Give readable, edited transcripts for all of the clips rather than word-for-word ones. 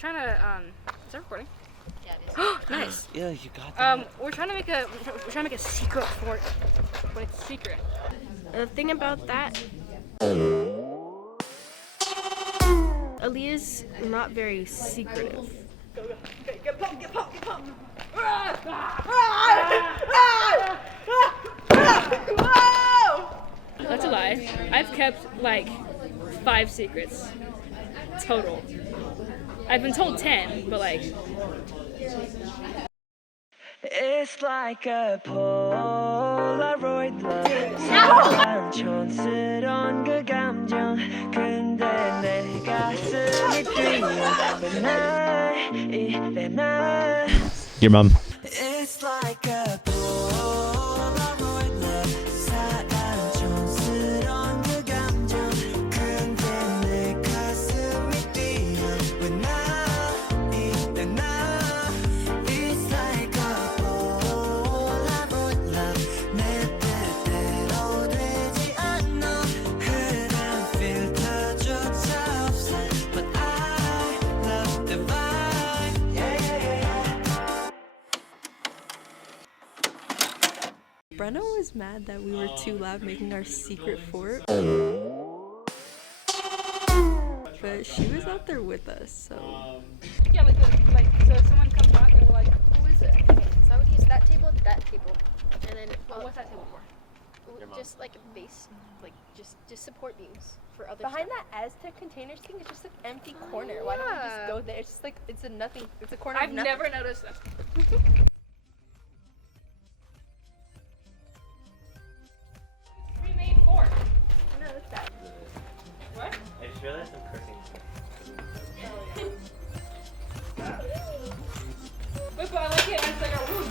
trying to, is that recording? Yeah, it is. Nice. Yeah, you got that. We're trying to make a secret fort, but it's secret. The thing about that, Aaliyah's not very secretive. Get pumped, get pumped, get pumped. That's a lie. I've kept like 5 secrets total. I've been told 10, but like. It's like a Polaroid love. 촌스러운 그 감정. 근데 내 가슴이 뛰어. 왜 날 Your mom. It's like a Polaroid love. 사랑 촌스러운 그 감정. 근데 내 가슴이 뛰어. 왜 날 It's like a Polaroid love. 내 뜻대로 되지 않아. 흐른 필터조차 없어. But I love the vibe. Brenna was mad that we were too loud making our secret fort. But she was out there with us, so. Yeah, so if someone comes back and we're like, who is it? Okay, so I would use that table, and then What's that table for? just like a base, like just support beams for other Behind stuff. that Aztec containers thing is just an empty corner. Why don't we just go there? It's just like, it's a nothing, it's a corner I've of nothing. never noticed that. We made 4. No, it's that. What? I just realized I'm cursing. Wait, but I like it. It's like a roof.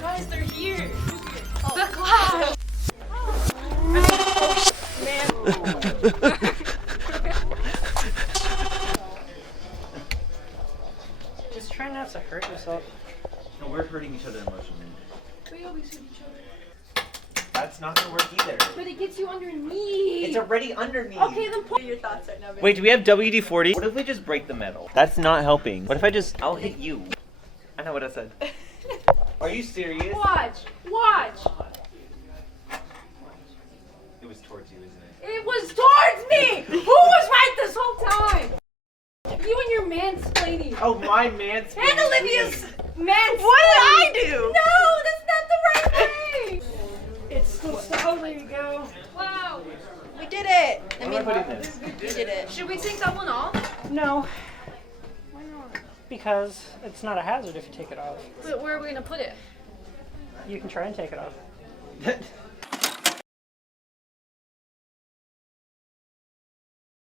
Guys, they're here. The clouds. Man. Just try not to hurt yourself. No, we're hurting each other emotionally. We always hit each other. That's not gonna work either. But it gets you underneath. It's already under me. Okay, then pull. Your thoughts right now, baby. Wait, do we have WD-40? What if we just break the metal? That's not helping. What if I'll hit you. I know what I said. Are you serious? Watch. It was towards you, isn't it? It was towards me. Who was right this whole time? You and your mansplaining. Oh, my man's. And Olivia's mansplaining. What did I do? No, that's not the right way. It's so there you go. Wow. We did it! I Where mean, am I putting this? we did it. Should we take that one off? No, Why not? because it's not a hazard if you take it off. But where are we gonna put it? You can try and take it off.